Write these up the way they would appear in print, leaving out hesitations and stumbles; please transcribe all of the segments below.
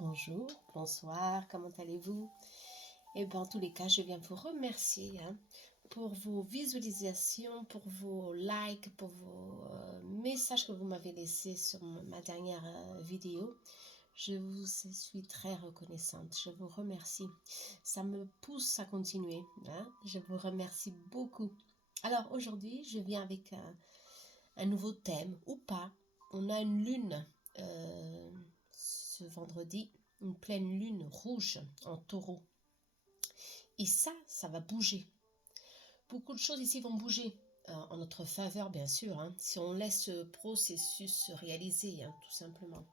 Bonjour, bonsoir, comment allez-vous? Et bien, en tous les cas, je viens vous remercier pour vos visualisations, pour vos likes, pour vos messages que vous m'avez laissés sur ma dernière vidéo. Je vous suis très reconnaissante, je vous remercie. Ça me pousse à continuer, je vous remercie beaucoup. Alors aujourd'hui, je viens avec un nouveau thème, ou pas. On a une lune ce vendredi, une pleine lune rouge en taureau. Et ça va bouger. Beaucoup de choses ici vont bouger en notre faveur, bien sûr, si on laisse ce processus se réaliser, tout simplement.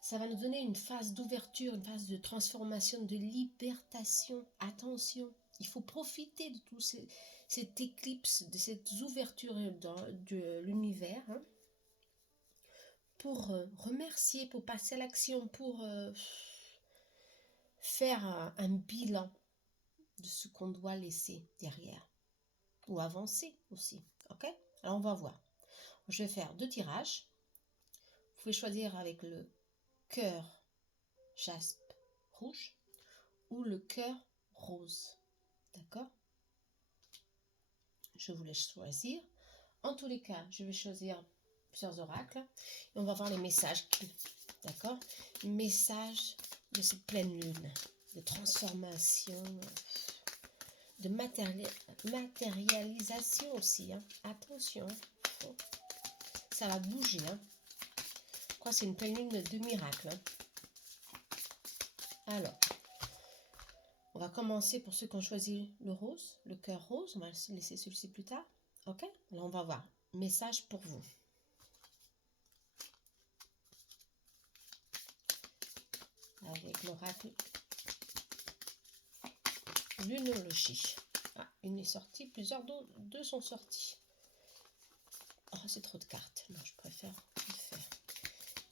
Ça va nous donner une phase d'ouverture, une phase de transformation, de libération. Attention, il faut profiter de tout cette éclipse, de cette ouverture de l'univers, pour remercier, pour passer à l'action, pour faire un bilan de ce qu'on doit laisser derrière ou avancer aussi. Ok? Alors on va voir. Je vais faire 2 tirages. Vous pouvez choisir avec le cœur jaspe rouge ou le cœur rose. D'accord? Je vous laisse choisir. En tous les cas, je vais choisir plusieurs oracles et on va voir les messages. D'accord? Messages de cette pleine lune, de transformation, de matérialisation aussi. Attention, ça va bouger. Je crois que c'est une pleine lune de miracles. Alors, on va commencer pour ceux qui ont choisi le rose, le cœur rose. On va laisser celui-ci plus tard. Ok? Alors, on va voir. Message pour vous. Avec l'oracle lunologie. Ah, une est sortie, deux sont sortis. Oh, c'est trop de cartes. Non, je préfère le faire.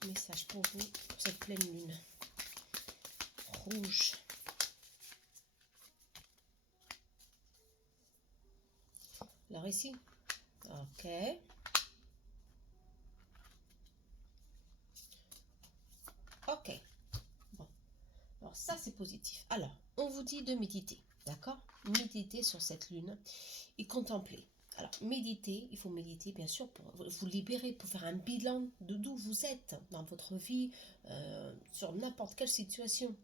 Message pour vous, pour cette pleine lune. Rouge. Alors ici, ok. Ok. Bon. Alors ça, c'est positif. Alors, on vous dit de méditer, d'accord? Méditer sur cette lune et contempler. Alors, méditer, il faut méditer, bien sûr, pour vous libérer, pour faire un bilan de d'où vous êtes dans votre vie, sur n'importe quelle situation.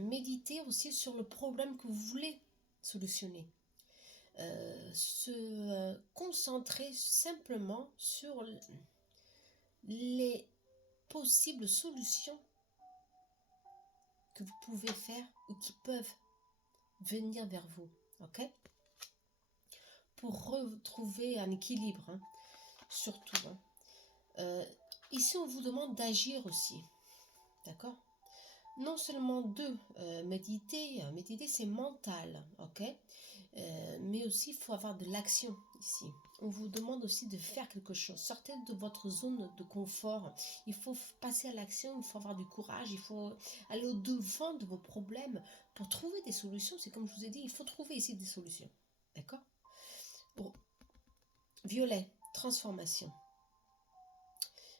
Méditer aussi sur le problème que vous voulez solutionner. Se concentrer simplement sur les possibles solutions que vous pouvez faire ou qui peuvent venir vers vous, ok? Pour retrouver un équilibre, surtout. Ici, on vous demande d'agir aussi, d'accord? Non seulement de méditer c'est mental, ok? Mais aussi il faut avoir de l'action ici. On vous demande aussi de faire quelque chose. Sortez de votre zone de confort. Il faut passer à l'action, il faut avoir du courage, il faut aller au-devant de vos problèmes pour trouver des solutions. C'est comme je vous ai dit, il faut trouver ici des solutions. D'accord? Bon. Violet, transformation.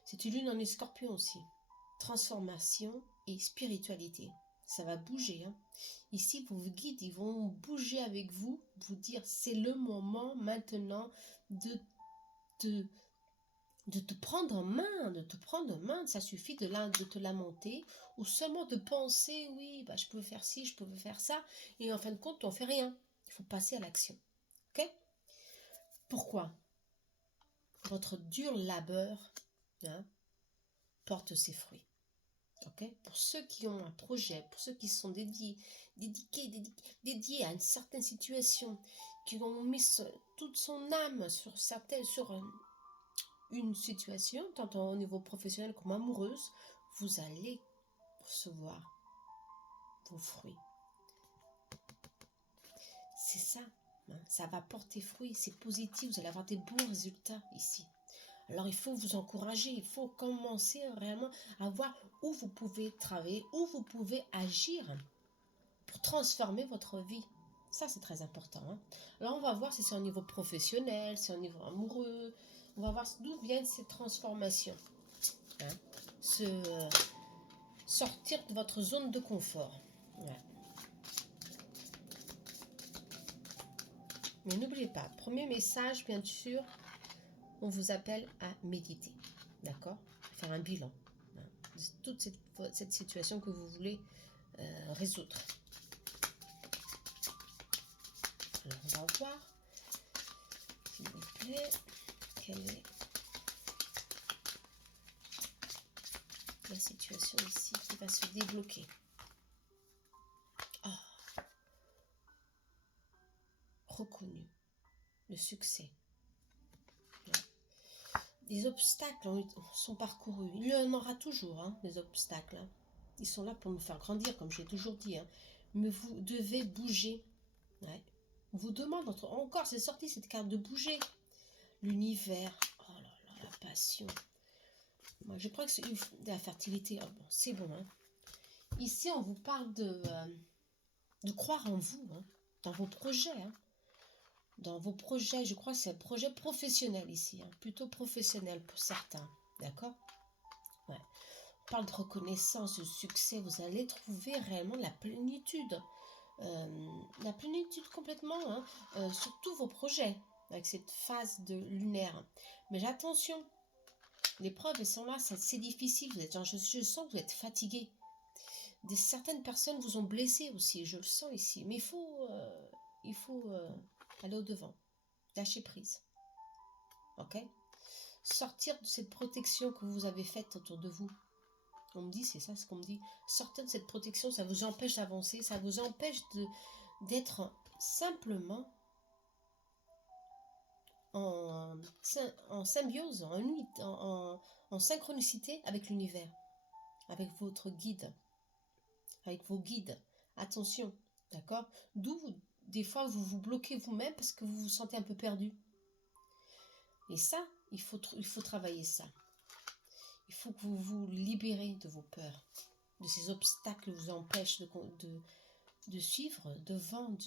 C'est une lune en escorpion aussi. Transformation et spiritualité. Ça va bouger. Ici, vos guides, ils vont bouger avec vous, vous dire c'est le moment maintenant de te prendre en main, de te prendre en main. Ça suffit de te lamenter ou seulement de penser, oui, je peux faire ci, je peux faire ça. Et en fin de compte, on ne fait rien. Il faut passer à l'action. Ok? Pourquoi? Votre dur labeur porte ses fruits. Okay? Pour ceux qui ont un projet, pour ceux qui sont dédiés à une certaine situation, qui ont mis toute son âme sur une situation, tant au niveau professionnel comme amoureuse, vous allez recevoir vos fruits. C'est ça, ça va porter fruit, c'est positif, vous allez avoir des bons résultats ici. Alors il faut vous encourager, il faut commencer vraiment à voir où vous pouvez travailler, où vous pouvez agir pour transformer votre vie. Ça, c'est très important. Alors on va voir si c'est au niveau professionnel, si c'est au niveau amoureux. On va voir d'où viennent ces transformations. Ce sortir de votre zone de confort. Ouais. Mais n'oubliez pas, premier message, bien sûr, on vous appelle à méditer. D'accord? Faire un bilan. Hein, de toute cette situation que vous voulez résoudre. Alors, on va voir, s'il vous plaît, quelle est la situation ici qui va se débloquer. Oh. Reconnu. Le succès. Les obstacles sont parcourus. Il y en aura toujours, hein, des obstacles. Hein. Ils sont là pour nous faire grandir, comme j'ai toujours dit. Hein. Mais vous devez bouger. Ouais. On vous demande, encore, c'est sorti cette carte de bouger. L'univers. Oh là là, la passion. Moi, je crois que c'est la fertilité. Oh, bon, c'est bon. Hein. Ici, on vous parle de croire en vous, hein, dans vos projets. Hein. Dans vos projets, je crois que c'est un projet professionnel ici, hein, plutôt professionnel pour certains, d'accord? Ouais. On parle de reconnaissance, de succès, vous allez trouver réellement la plénitude complètement, hein, sur tous vos projets, avec cette phase de lunaire. Mais attention, les preuves elles sont là, c'est difficile, je sens que vous êtes fatigué. Certaines personnes vous ont blessé aussi, je le sens ici, mais il faut aller au-devant. Lâcher prise. Ok? Sortir de cette protection que vous avez faite autour de vous. On me dit, c'est ça ce qu'on me dit. Sortir de cette protection, ça vous empêche d'avancer, ça vous empêche d'être simplement en symbiose, en synchronicité avec l'univers, avec votre guide, avec vos guides. Attention, d'accord? D'où des fois vous vous bloquez vous-même parce que vous vous sentez un peu perdu. Et ça, il faut travailler ça. Il faut que vous vous libérez de vos peurs, de ces obstacles qui vous empêchent de suivre de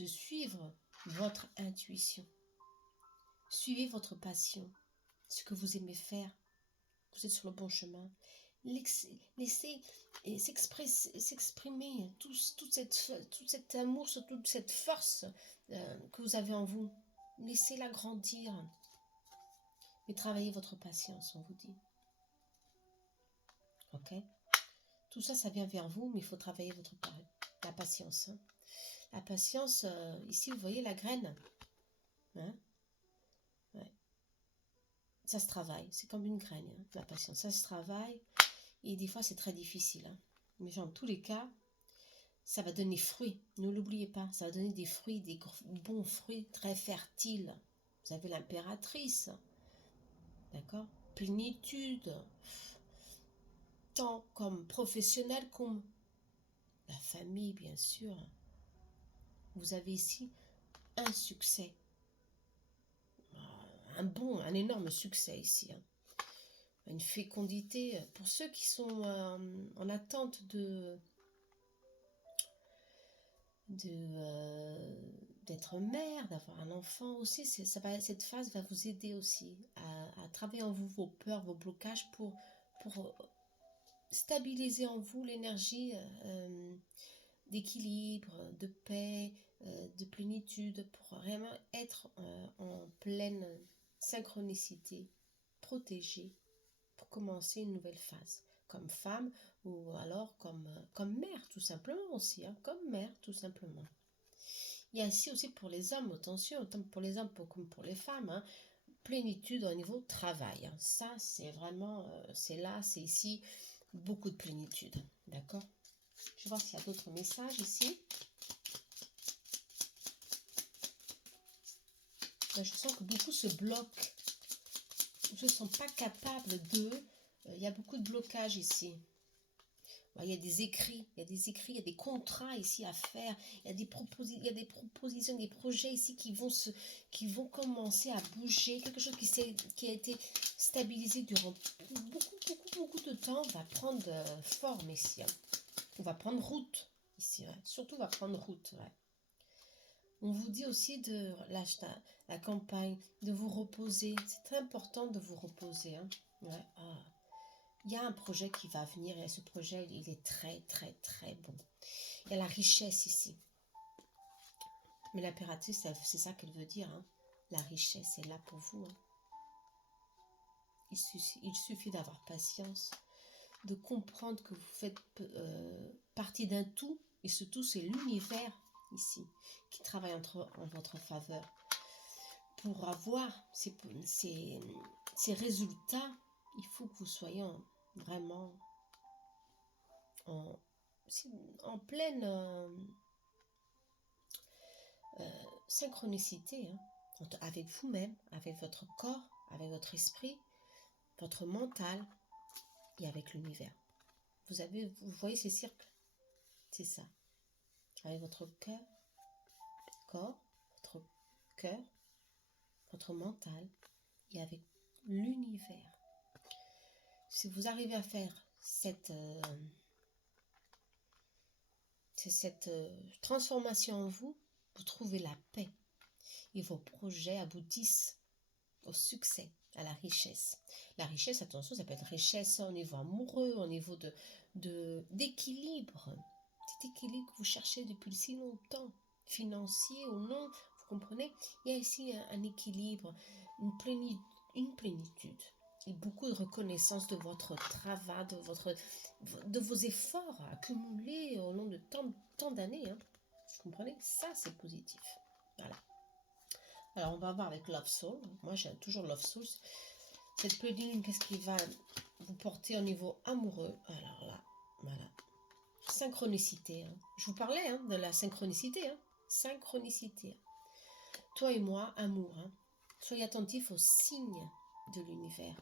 suivre votre intuition. Suivez votre passion, ce que vous aimez faire. Vous êtes sur le bon chemin. Laissez s'exprimer tout cet amour, toute cette force que vous avez en vous. Laissez-la grandir. Mais travaillez votre patience, on vous dit. Ok? Tout ça, ça vient vers vous, mais il faut travailler la patience. Hein. La patience, ici, vous voyez la graine. Hein? Ouais. Ça se travaille, c'est comme une graine, hein, la patience. Ça se travaille, et des fois, c'est très difficile. Hein. Mais dans tous les cas, ça va donner fruit. Ne l'oubliez pas, ça va donner des fruits, des bons fruits très fertiles. Vous avez l'impératrice. D'accord? Plénitude. Tant comme professionnel comme la famille, bien sûr. Vous avez ici un succès. Un énorme succès ici. Hein. Une fécondité. Pour ceux qui sont en attente d'être mère, d'avoir un enfant aussi, cette phase va vous aider aussi à travailler en vous vos peurs, vos blocages pour stabiliser en vous l'énergie d'équilibre, de paix, de plénitude, pour vraiment être en pleine synchronicité, protégée, pour commencer une nouvelle phase, comme femme ou alors comme mère tout simplement aussi, hein, comme mère tout simplement. Il y a aussi pour les hommes, attention, autant pour les hommes comme pour les femmes, hein, plénitude au niveau travail. Hein. Ça, c'est vraiment, c'est ici, beaucoup de plénitude. D'accord? Je vais voir s'il y a d'autres messages ici. Je sens que beaucoup se bloquent. Ils ne sont pas capables il y a beaucoup de blocages ici. Il y a des écrits, il y a des contrats ici à faire. Il y a des propositions, des projets ici qui vont commencer à bouger. Quelque chose qui a été stabilisé durant beaucoup de temps va prendre forme ici. Hein. On va prendre route ici. Ouais. Surtout, on va prendre route. Ouais. On vous dit aussi de la campagne, de vous reposer. C'est très important de vous reposer. Hein. Ouais. Ah. il y a un projet qui va venir et ce projet, il est très, très, très bon. Il y a la richesse ici. Mais l'impératrice, c'est ça qu'elle veut dire. Hein. La richesse est là pour vous. Hein. Il suffit d'avoir patience, de comprendre que vous faites partie d'un tout. Et ce tout, c'est l'univers ici qui travaille en votre faveur. Pour avoir ces résultats, il faut que vous soyez vraiment en pleine synchronicité hein, avec vous-même, avec votre corps, avec votre esprit, votre mental et avec l'univers. Vous voyez ces cercles? C'est ça. Avec votre corps, votre cœur, votre mental et avec l'univers. Si vous arrivez à faire cette transformation en vous, vous trouvez la paix et vos projets aboutissent au succès, à la richesse. La richesse, attention, ça peut être richesse au niveau amoureux, au niveau d'équilibre. Cet équilibre que vous cherchez depuis si longtemps, financier ou non, vous comprenez? Il y a ici un équilibre, une plénitude. Et beaucoup de reconnaissance de votre travail, de vos efforts accumulés au long de tant d'années. Hein. Vous comprenez? Ça, c'est positif. Voilà. Alors, on va voir avec Love Soul. Moi, j'ai toujours Love Soul. Cette pleine lune, qu'est-ce qui va vous porter au niveau amoureux? Alors là, voilà. Synchronicité. Hein. Je vous parlais hein, de la synchronicité. Hein. Synchronicité. Toi et moi, amour. Hein. Soyez attentifs aux signes de l'univers.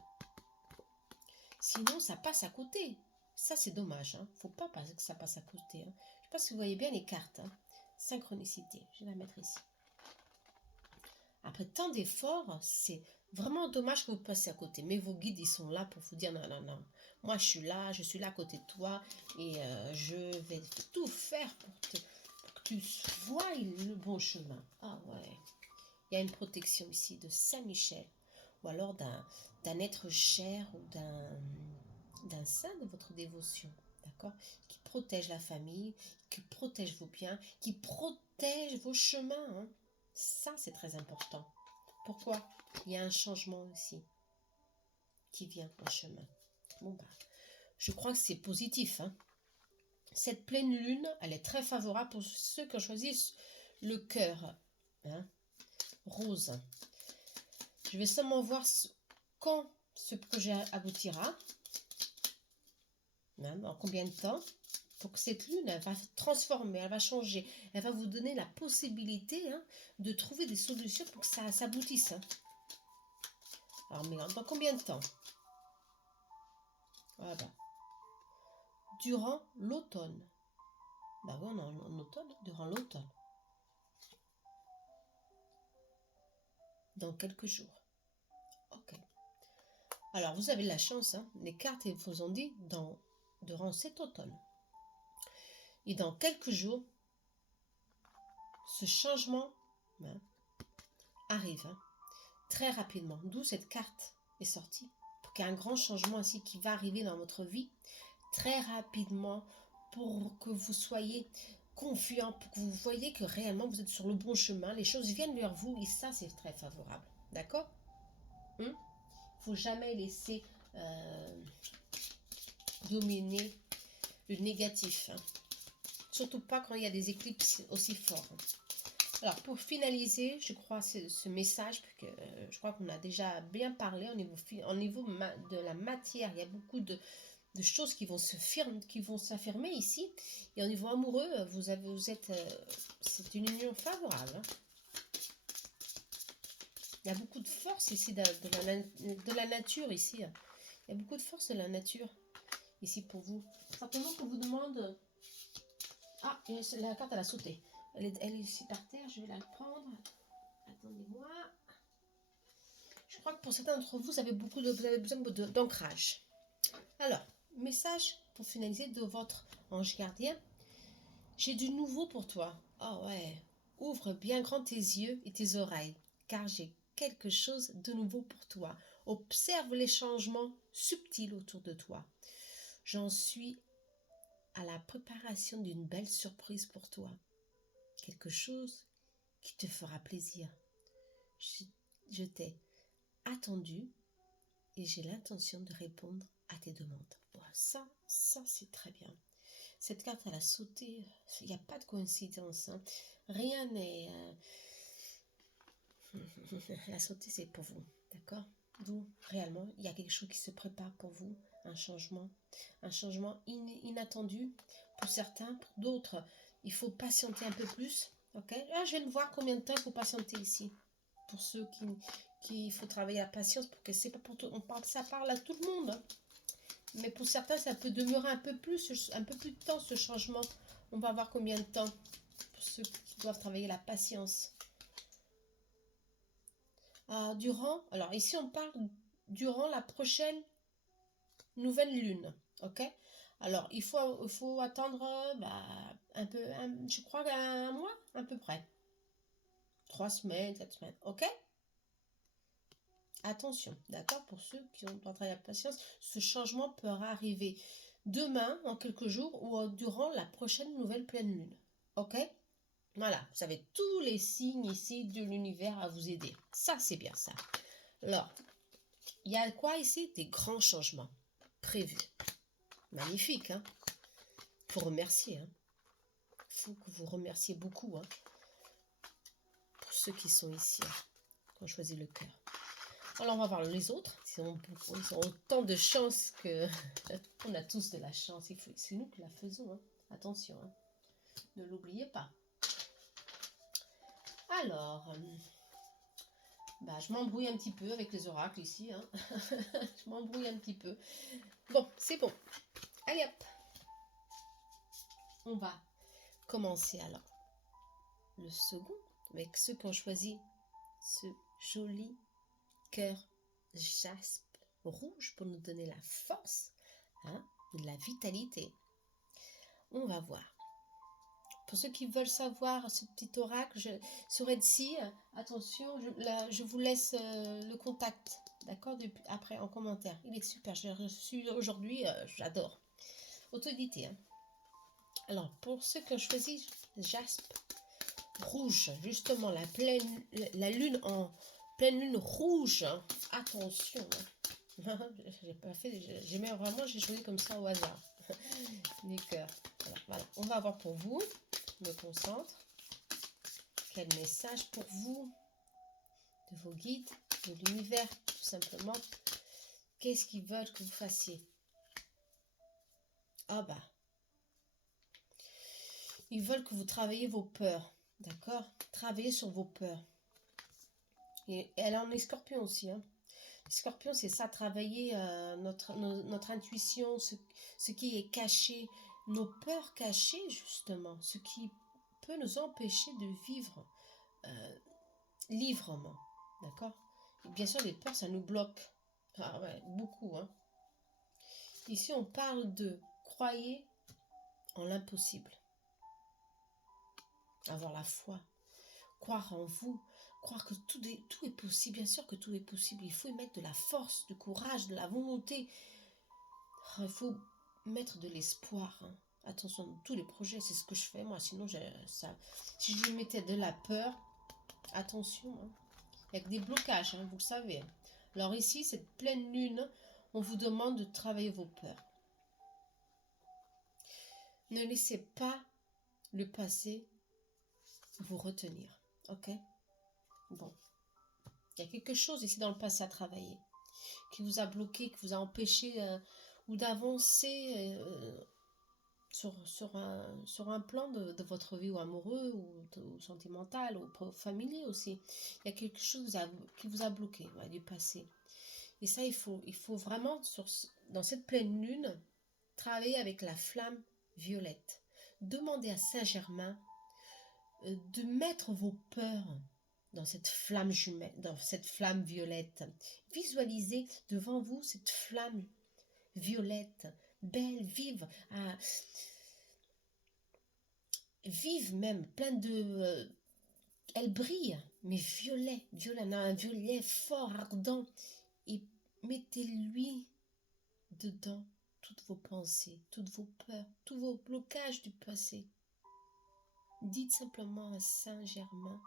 Sinon, ça passe à côté. Ça, c'est dommage. Hein. Faut pas que ça passe à côté. Hein. Je ne sais pas si vous voyez bien les cartes. Hein. Synchronicité. Je vais la mettre ici. Après tant d'efforts, c'est vraiment dommage que vous passiez à côté. Mais vos guides, ils sont là pour vous dire non, non, non. Moi, je suis là à côté de toi et je vais tout faire pour que tu vois le bon chemin. Ah ouais. Il y a une protection ici de Saint-Michel ou alors d'un être cher ou d'un saint de votre dévotion. D'accord? Qui protège la famille, qui protège vos biens, qui protège vos chemins. Hein. Ça, c'est très important. Pourquoi? Il y a un changement aussi qui vient en chemin. Bon, bah, je crois que c'est positif. Hein. Cette pleine lune, elle est très favorable pour ceux qui ont choisi le cœur. Hein, rose. Je vais seulement voir quand ce projet aboutira. Hein, dans combien de temps? Pour que cette lune, elle va transformer, elle va changer. Elle va vous donner la possibilité hein, de trouver des solutions pour que ça s'aboutisse. Hein. Alors, mais dans combien de temps? Voilà. Durant l'automne. Bah oui, on est en automne, durant l'automne. Dans quelques jours. Ok. Alors, vous avez de la chance, hein. Les cartes vous ont dit durant cet automne. Et dans quelques jours, ce changement hein, arrive hein, très rapidement. D'où cette carte est sortie. Pour qu'il y ait un grand changement ainsi qui va arriver dans votre vie très rapidement pour que vous soyez confiant, pour que vous voyez que réellement vous êtes sur le bon chemin. Les choses viennent vers vous et ça, c'est très favorable. D'accord? Il ne faut jamais laisser dominer le négatif. Hein. Surtout pas quand il y a des éclipses aussi forts. Alors, pour finaliser, je crois ce message, parce que je crois qu'on a déjà bien parlé au niveau de la matière. Il y a beaucoup de choses qui vont s'affirmer ici. Et au niveau amoureux, c'est une union favorable. Hein. Il y a beaucoup de force ici de la nature ici. Il y a beaucoup de force de la nature ici pour vous. Simplement qu'on vous demande... Ah, la carte elle a sauté. Elle est ici par terre, je vais la prendre. Attendez-moi. Je crois que pour certains d'entre vous, vous avez besoin d'ancrage. Alors, message pour finaliser de votre ange gardien. J'ai du nouveau pour toi. Oh ouais. Ouvre bien grand tes yeux et tes oreilles, car j'ai quelque chose de nouveau pour toi. Observe les changements subtils autour de toi. J'en suis à la préparation d'une belle surprise pour toi. Quelque chose qui te fera plaisir. Je t'ai attendu et j'ai l'intention de répondre à tes demandes. Voilà, ça c'est très bien. Cette carte, elle a sauté. Il n'y a pas de coïncidence. Hein. Rien n'est... Elle a sauté, c'est pour vous. D'accord? Vous, réellement, il y a quelque chose qui se prépare pour vous. Un changement inattendu pour certains. Pour d'autres, il faut patienter un peu plus. Ok? Là, je viens de voir combien de temps il faut patienter ici. Pour ceux qui il faut travailler la patience, pour que c'est pas pour tout. Ça parle à tout le monde. Hein. Mais pour certains, ça peut demeurer un peu plus de temps, ce changement. On va voir combien de temps pour ceux qui doivent travailler la patience. Alors ici, on parle durant la prochaine nouvelle lune. Ok? Alors, il faut attendre je crois un mois, à peu près. 3 semaines, 4 semaines. Ok? Attention, d'accord, pour ceux qui ont travaillé la patience, ce changement peut arriver demain, en quelques jours, ou durant la prochaine nouvelle pleine lune. Ok? Voilà, vous avez tous les signes ici de l'univers à vous aider. Ça, c'est bien ça. Alors, il y a quoi ici? Des grands changements prévus. Magnifique, hein? Il faut remercier, hein? Il faut que vous remerciez beaucoup, hein? Pour ceux qui sont ici, hein, qui ont choisi le cœur. Alors, on va voir les autres. Ils ont autant de chance que... On a tous de la chance. C'est nous qui la faisons. Hein. Attention. Hein. Ne l'oubliez pas. Alors, je m'embrouille un petit peu avec les oracles ici. Hein. Je m'embrouille un petit peu. Bon, c'est bon. Allez hop. On va commencer alors. Le second, avec ceux qui ont choisi ce joli cœur jaspe rouge pour nous donner la force, hein, de la vitalité. On va voir. Pour ceux qui veulent savoir ce petit oracle, sur Etsy, attention, je vous laisse le contact, d'accord, après en commentaire. Il est super, j'ai reçu aujourd'hui, j'adore. Auto-édité. Hein. Alors, pour ceux qui ont choisi jaspe rouge, justement, la lune en pleine lune rouge, hein. Attention. Hein. J'ai choisi comme ça au hasard. Les cœurs. Voilà. On va avoir pour vous, je me concentre. Quel message pour vous, de vos guides, de l'univers, tout simplement. Qu'est-ce qu'ils veulent que vous fassiez? Ils veulent que vous travaillez vos peurs, d'accord? Travaillez sur vos peurs. Et elle en est scorpion aussi, hein. Scorpion, c'est ça, travailler notre intuition, ce qui est caché, nos peurs cachées, justement, ce qui peut nous empêcher de vivre librement, d'accord? Bien sûr, les peurs, ça nous bloque. Ah ouais, beaucoup, hein. Ici, on parle de croyez en l'impossible. Avoir la foi, croire en vous, croire que tout est possible. Bien sûr que tout est possible. Il faut y mettre de la force, du courage, de la volonté. Il faut mettre de l'espoir. Hein. Attention, tous les projets, c'est ce que je fais moi. Sinon, si je mettais de la peur, attention. Hein. Il y a que des blocages, hein, vous le savez. Alors ici, cette pleine lune, on vous demande de travailler vos peurs. Ne laissez pas le passé vous retenir. Ok? Bon. Il y a quelque chose ici dans le passé à travailler qui vous a bloqué, qui vous a empêché ou d'avancer sur un plan de votre vie ou amoureux ou sentimental ou familier aussi. Il y a quelque chose qui vous a bloqué du passé. Et ça, il faut vraiment, dans cette pleine lune, travailler avec la flamme violette. Demandez à Saint-Germain de mettre vos peurs dans cette flamme violette. Visualisez devant vous cette flamme violette, belle, vive, vive même, pleine de... elle brille, mais violet, un violet fort, ardent. Et mettez-lui dedans toutes vos pensées, toutes vos peurs, tous vos blocages du passé. Dites simplement à Saint-Germain,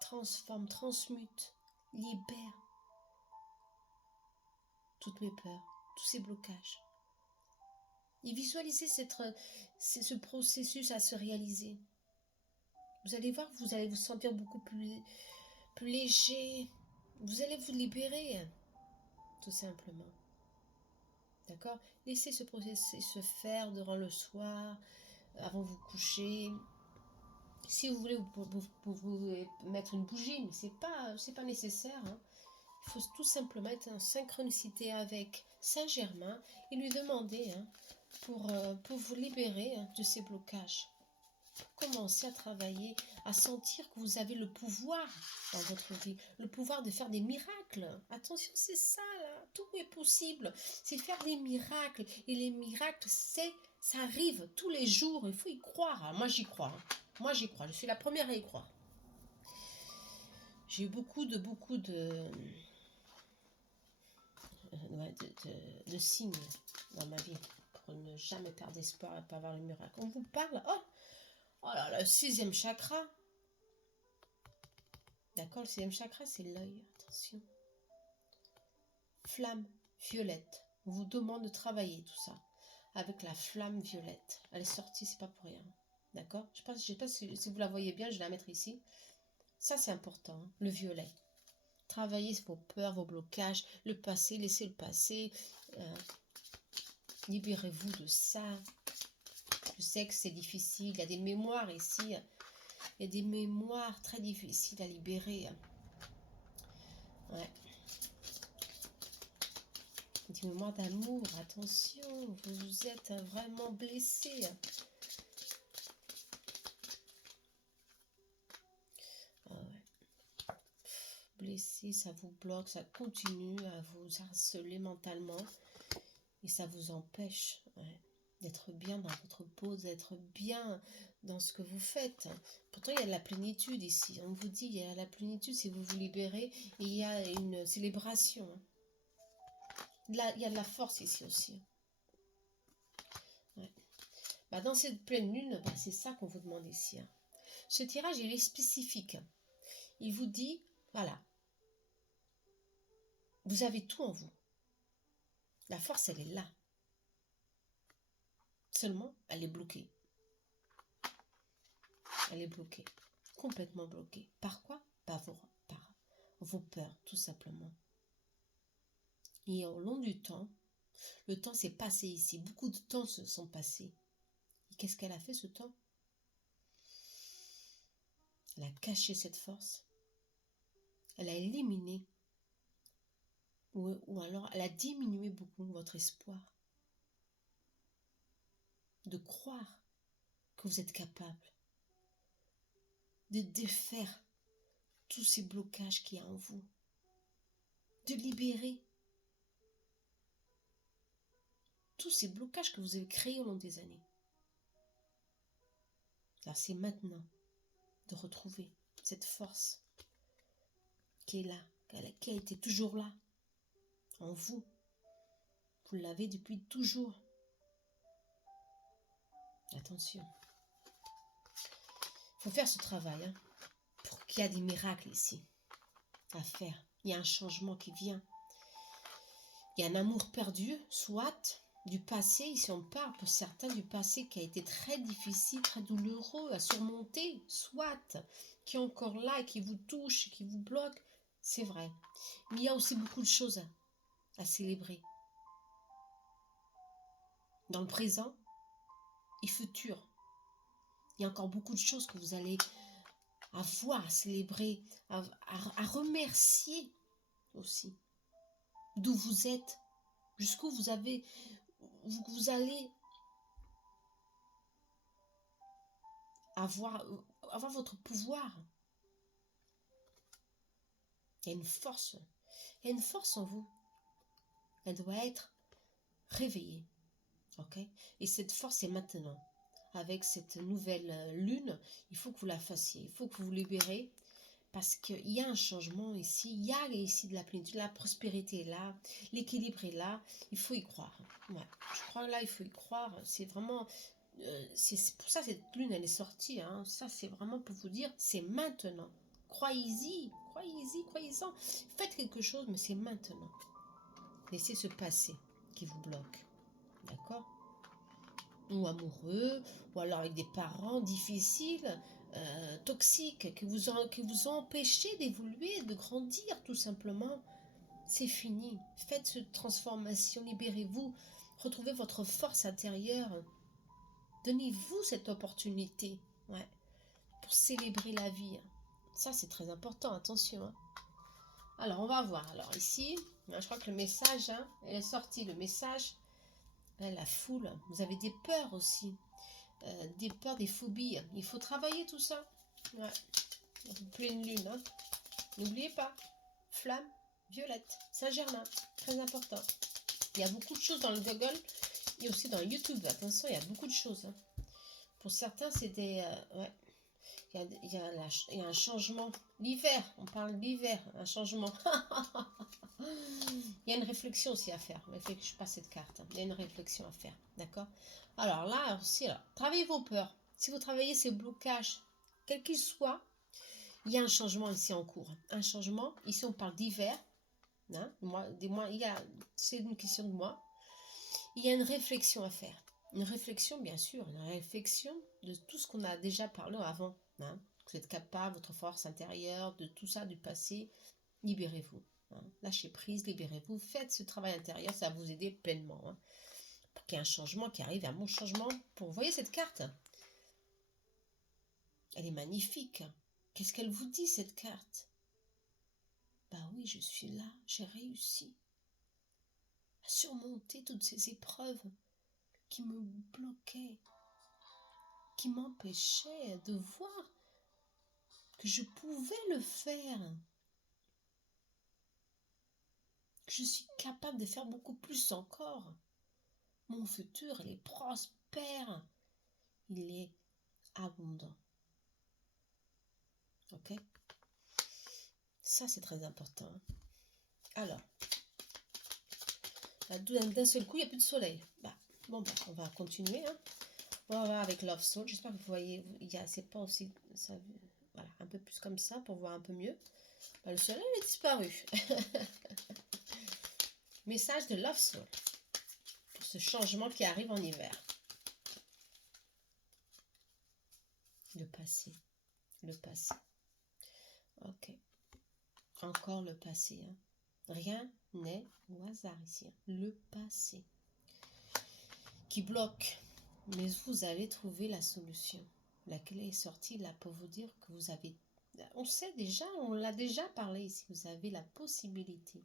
transforme, transmute, libère toutes mes peurs, tous ces blocages. Et visualisez ce processus à se réaliser. Vous allez voir, vous allez vous sentir beaucoup plus léger. Vous allez vous libérer, tout simplement. D'accord? Laissez ce processus se faire durant le soir, avant de vous coucher. Si vous voulez, vous pouvez mettre une bougie, mais c'est pas nécessaire. Hein. Il faut tout simplement être en synchronicité avec Saint-Germain et lui demander pour vous libérer de ces blocages. Commencez à travailler, à sentir que vous avez le pouvoir dans votre vie, le pouvoir de faire des miracles. Attention, c'est ça, là. Tout est possible. C'est faire des miracles. Et les miracles, ça arrive tous les jours. Il faut y croire. Moi, j'y crois. Moi, j'y crois. Je suis la première à y croire. J'ai eu beaucoup de signes dans ma vie pour ne jamais perdre espoir et pas avoir le miracle. On vous parle, oh là, le 6e chakra. D'accord, le 6e chakra, c'est l'œil. Attention. Flamme violette. On vous demande de travailler tout ça avec la flamme violette. Elle est sortie, c'est pas pour rien. D'accord? Je sais pas si vous la voyez bien, je vais la mettre ici. Ça, c'est important, hein, le violet. Travaillez vos peurs, vos blocages, le passé, laissez le passé. Libérez-vous de ça. Je sais que c'est difficile. Il y a des mémoires ici. Il y a des mémoires très difficiles à libérer. Ouais. Des mémoires d'amour. Attention, vous êtes vraiment blessé. Ah ouais. Blessé, ça vous bloque, ça continue à vous harceler mentalement. Et ça vous empêche d'être bien dans votre peau, d'être bien dans ce que vous faites. Pourtant, il y a de la plénitude ici. On vous dit, il y a la plénitude si vous vous libérez. Et il y a une célébration. Là, il y a de la force ici aussi. Ouais. Bah, dans cette pleine lune, c'est ça qu'on vous demande ici. Hein. Ce tirage, il est spécifique. Il vous dit, voilà, vous avez tout en vous. La force, elle est là. Seulement, elle est bloquée. Elle est bloquée. Complètement bloquée. Par quoi? Par vos peurs, tout simplement. Et au long du temps, le temps s'est passé ici. Beaucoup de temps se sont passés. Et qu'est-ce qu'elle a fait ce temps? Elle a caché cette force. Elle a éliminé. Ou alors, elle a diminué beaucoup votre espoir. De croire que vous êtes capable de défaire tous ces blocages qu'il y a en vous. De libérer tous ces blocages que vous avez créés au long des années. Alors c'est maintenant de retrouver cette force qui est là, qui a été toujours là, en vous. Vous l'avez depuis toujours. Attention. Il faut faire ce travail, hein, pour qu'il y ait des miracles ici à faire. Il y a un changement qui vient. Il y a un amour perdu, soit du passé, ici on parle pour certains du passé qui a été très difficile, très douloureux à surmonter, soit qui est encore là et qui vous touche, qui vous bloque, c'est vrai. Mais il y a aussi beaucoup de choses à célébrer. Dans le présent et futur. Il y a encore beaucoup de choses que vous allez avoir à célébrer, à remercier aussi. D'où vous êtes, jusqu'où vous allez avoir votre pouvoir. Il y a une force. Il y a une force en vous. Elle doit être réveillée. Ok? Et cette force est maintenant. Avec cette nouvelle lune, il faut que vous la fassiez. Il faut que vous vous libérez. Parce qu'il y a un changement ici, il y a ici de la plénitude, la prospérité est là, l'équilibre est là, il faut y croire. Ouais. Je crois que là, il faut y croire, c'est vraiment... c'est pour ça que cette lune, elle est sortie, hein. Ça, c'est vraiment pour vous dire, c'est maintenant. Croyez-y, croyez-y, croyez-en. Faites quelque chose, mais c'est maintenant. Laissez ce passé qui vous bloque, d'accord? Ou amoureux, ou alors avec des parents difficiles, toxiques, qui vous ont empêché d'évoluer, de grandir tout simplement. C'est fini. Faites cette transformation, libérez-vous, retrouvez votre force intérieure. Donnez-vous cette opportunité, ouais, pour célébrer la vie. Ça, c'est très important, attention. Hein. Alors, on va voir. Alors ici, je crois que le message, hein, est sorti, le message. Là, la foule, vous avez des peurs aussi. Des peurs, des phobies. Il faut travailler tout ça. Ouais. Pleine lune. Hein. N'oubliez pas. Flamme, violette, Saint-Germain. Très important. Il y a beaucoup de choses dans le Google et aussi dans YouTube. Attention, il y a beaucoup de choses. Hein. Pour certains, c'est des... ouais. Il y a un changement. L'hiver, on parle d'hiver, un changement. Il y a une réflexion aussi à faire. Je ne pas cette carte. Il y a une réflexion à faire. D'accord. Alors là aussi, travaillez vos peurs. Si vous travaillez ces blocages, quels qu'ils soient, il y a un changement ici en cours. Un changement. Ici, on parle d'hiver. Hein, c'est une question de moi. Il y a une réflexion à faire. Une réflexion, bien sûr. Une réflexion de tout ce qu'on a déjà parlé avant. Hein. Vous êtes capable, votre force intérieure, de tout ça, du passé. Libérez-vous. Hein. Lâchez prise, libérez-vous. Faites ce travail intérieur, ça va vous aider pleinement. Hein. Pour qu'il y ait un changement qui arrive, un bon changement. Vous voyez cette carte? Elle est magnifique. Qu'est-ce qu'elle vous dit, cette carte? Bah oui, je suis là, j'ai réussi à surmonter toutes ces épreuves qui me bloquaient, qui m'empêchaient de voir que je pouvais le faire, que je suis capable de faire beaucoup plus encore. Mon futur, il est prospère, il est abondant. Ok? Ça, c'est très important. Alors, d'un seul coup, il n'y a plus de soleil. On va continuer. Hein. On va voir avec Love Soul. J'espère que vous voyez, c'est pas aussi... Ça, voilà, un peu plus comme ça pour voir un peu mieux. Le soleil est disparu. Message de Love Soul pour ce changement qui arrive en hiver. Le passé. Le passé. Ok. Encore le passé. Hein. Rien n'est au hasard ici. Hein. Le passé. Qui bloque. Mais vous allez trouver la solution. La clé est sortie là pour vous dire que vous avez... On sait déjà, on l'a déjà parlé ici. Vous avez la possibilité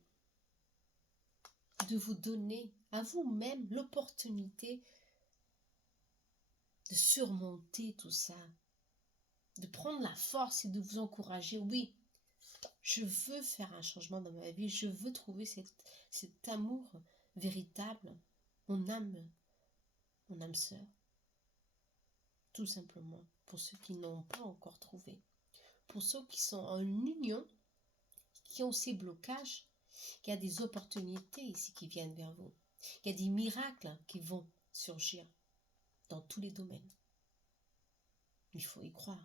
de vous donner à vous-même l'opportunité de surmonter tout ça, de prendre la force et de vous encourager. Oui, je veux faire un changement dans ma vie, je veux trouver cet amour véritable, mon âme sœur, tout simplement, pour ceux qui n'ont pas encore trouvé, pour ceux qui sont en union, qui ont ces blocages, il y a des opportunités ici qui viennent vers vous, il y a des miracles qui vont surgir dans tous les domaines. Il faut y croire.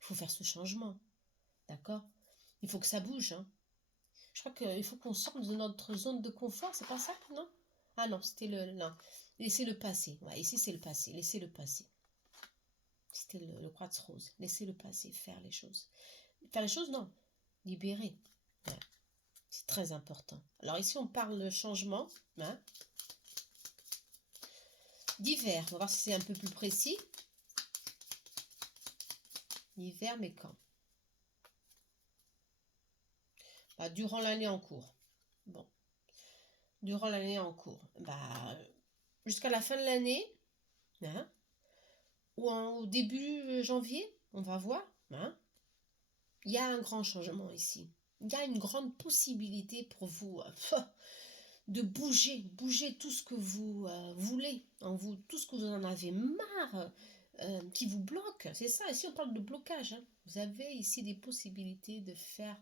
Il faut faire ce changement. D'accord? Il faut que ça bouge. Hein. Je crois qu'il faut qu'on sorte de notre zone de confort. C'est pas ça? Non? Ah non, c'était le... Non. Laissez le passé. Ouais, ici, c'est le passé. Laissez le passé. C'était le quartz rose. Laissez le passé faire les choses. Faire les choses, non. Libérer. Ouais. C'est très important. Alors ici, on parle de changement. Hein. D'hiver. On va voir si c'est un peu plus précis. L'hiver, mais quand? Durant l'année en cours. Bon. Durant l'année en cours. Jusqu'à la fin de l'année, hein, ou au début janvier, on va voir. Hein, il y a un grand changement ici. Il y a une grande possibilité pour vous de bouger tout ce que vous voulez en vous, tout ce que vous en avez marre. qui vous bloquent. C'est ça, ici on parle de blocage. Hein. Vous avez ici des possibilités de faire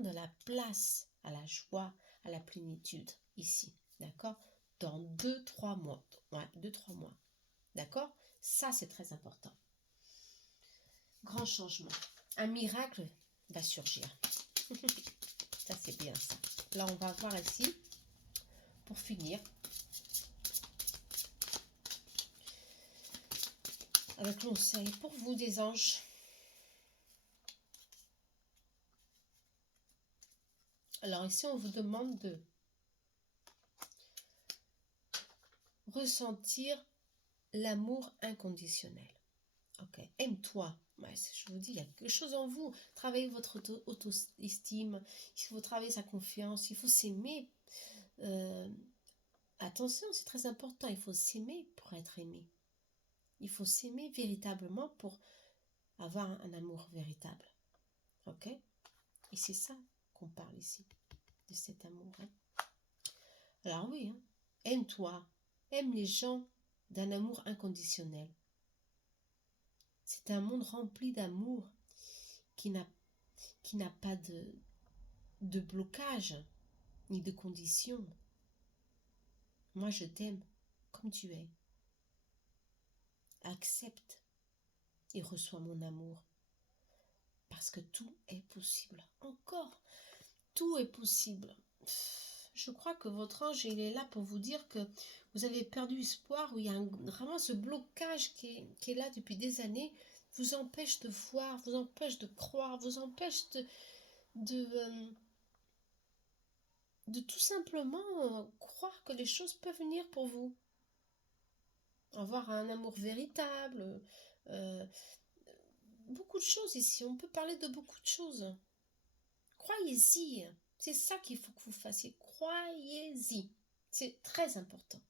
de la place à la joie, à la plénitude, ici, d'accord? Dans 2-3 mois. Ouais, 2-3 mois. D'accord? Ça, c'est très important. Grand changement. Un miracle va surgir. Ça, c'est bien ça. Là, on va voir ici, pour finir, avec conseil pour vous des anges. Alors ici, on vous demande de ressentir l'amour inconditionnel. Ok, aime-toi. Ouais, je vous dis, il y a quelque chose en vous. Travaillez votre auto-estime. Il faut travailler sa confiance. Il faut s'aimer. Attention, c'est très important. Il faut s'aimer pour être aimé. Il faut s'aimer véritablement pour avoir un amour véritable. Ok? Et c'est ça qu'on parle ici, de cet amour. Hein? Alors oui, hein, aime-toi. Aime les gens d'un amour inconditionnel. C'est un monde rempli d'amour qui n'a pas de blocage ni de conditions. Moi, je t'aime comme tu es. Accepte et reçois mon amour. Parce que tout est possible. Encore, tout est possible. Je crois que votre ange, il est là pour vous dire que vous avez perdu espoir, où il y a vraiment ce blocage qui est là depuis des années, vous empêche de voir, vous empêche de croire, vous empêche de tout simplement croire que les choses peuvent venir pour vous. Avoir un amour véritable, beaucoup de choses ici, on peut parler de beaucoup de choses. Croyez-y, c'est ça qu'il faut que vous fassiez, croyez-y, c'est très important.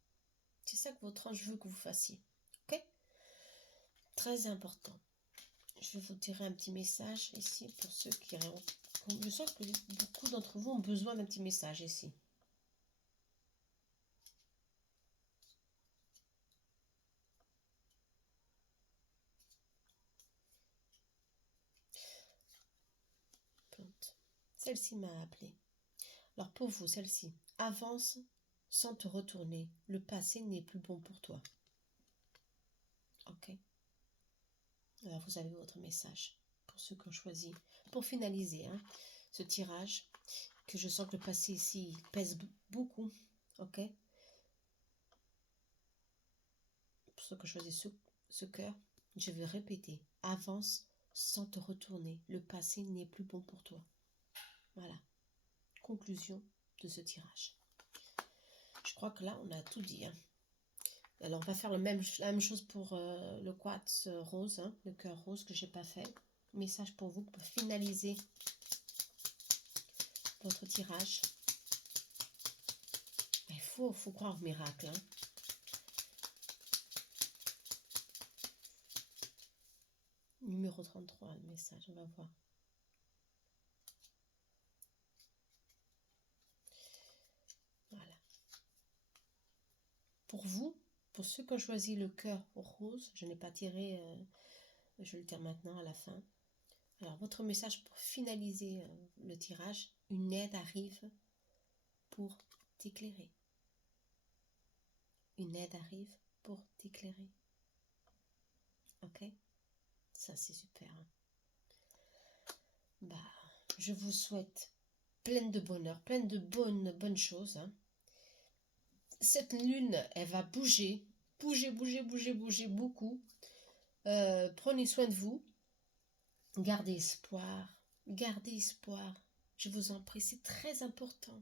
C'est ça que votre ange veut que vous fassiez, ok? Très important. Je vais vous tirer un petit message ici pour ceux qui... Je sens que beaucoup d'entre vous ont besoin d'un petit message ici. Celle-ci m'a appelé. Alors pour vous, celle-ci, avance sans te retourner. Le passé n'est plus bon pour toi. Ok. Alors vous avez votre message pour ceux qui ont choisi. Pour finaliser ce tirage, que je sens que le passé ici pèse beaucoup. Ok. Pour ceux qui ont choisi ce cœur, je vais répéter. Avance sans te retourner. Le passé n'est plus bon pour toi. Voilà. Conclusion de ce tirage. Je crois que là, on a tout dit. Alors, on va faire la même chose pour le quartz rose, le cœur rose que je n'ai pas fait. Message pour vous pour finaliser votre tirage. Il faut croire au miracle. Numéro 33, le message, on va voir. Voilà. Pour vous, pour ceux qui ont choisi le cœur rose, je n'ai pas tiré, je le tire maintenant à la fin. Alors, votre message pour finaliser le tirage, une aide arrive pour t'éclairer. Une aide arrive pour t'éclairer. Ok? Ça, c'est super. Bah, je vous souhaite plein de bonheur, plein de bonnes choses. Cette lune, elle va bouger beaucoup. Prenez soin de vous. Gardez espoir. Gardez espoir. Je vous en prie, c'est très important.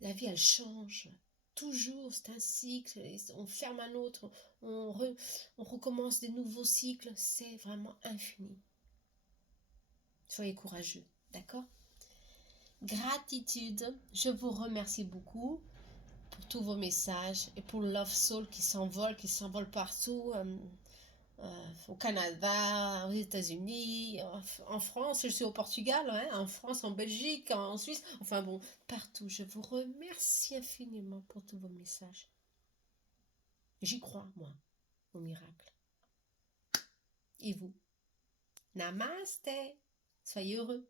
La vie, elle change. Toujours, c'est un cycle. On ferme un autre. On recommence des nouveaux cycles. C'est vraiment infini. Soyez courageux, d'accord? Gratitude. Je vous remercie beaucoup pour tous vos messages et pour Love Soul qui s'envole partout. Au Canada, aux États-Unis, en France, je suis au Portugal, en France, en Belgique, en Suisse, enfin bon, partout. Je vous remercie infiniment pour tous vos messages. J'y crois, moi, au miracle. Et vous? Namaste. Soyez heureux.